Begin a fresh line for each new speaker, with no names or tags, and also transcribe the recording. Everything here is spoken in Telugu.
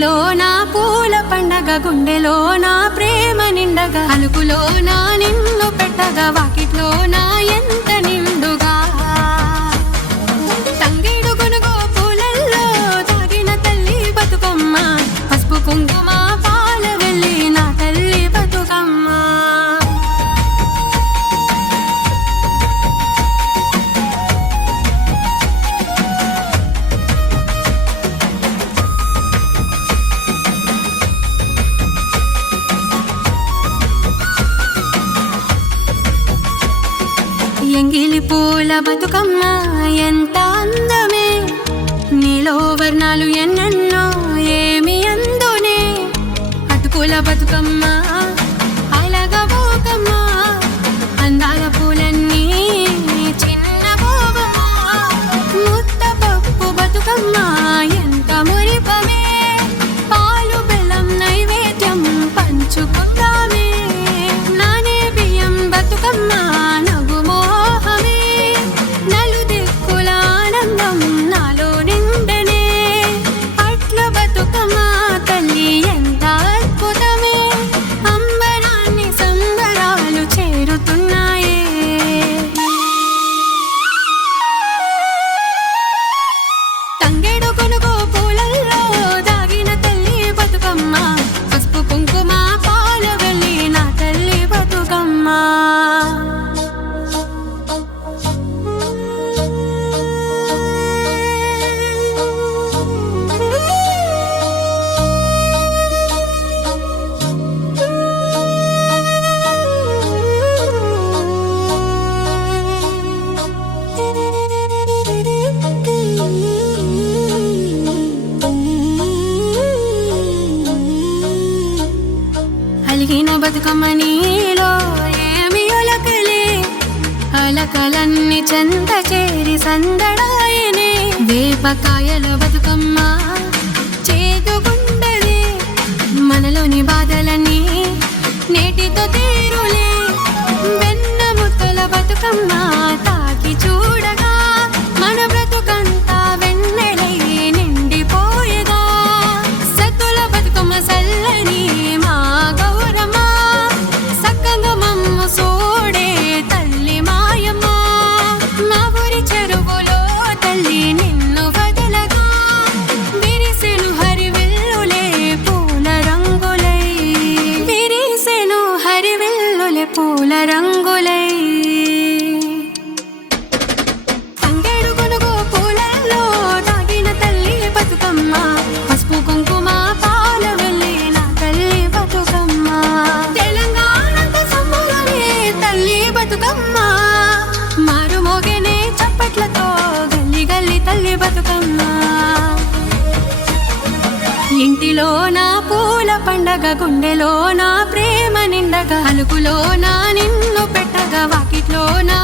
గుడిలో నా పూల పండగ గుండెలో నా ప్రేమ నిండగా. అలుకులో నా నిన్ను పెట్టగా వాకిట్లో నా ఎన్న ఎంగిలి పూల బతుకమ్మ ఎంత అందమే. నీలో వర్ణాలు ఎన్నెన్నో ఏమి అందునే. అటుకుల బతుకమ్మ బతుకమ్మ నీలో ఏమి ఒలకలే అలకలన్నీ చెంత చేరి సందడాయనే. వేపకాయల బతుకమ్మ చేదుగుండదే మనలోని బాధలన్నీ నేటితో తీరులే. వెన్న ముద్దల బతుకమ్మ తల్లి రంగులై ఇంటిలో నా పూల పండగ గుండెలో నా ప్రేమ నిండగా అలుకులో నా నిన్ను పెట్టగా వాకిట్లో నా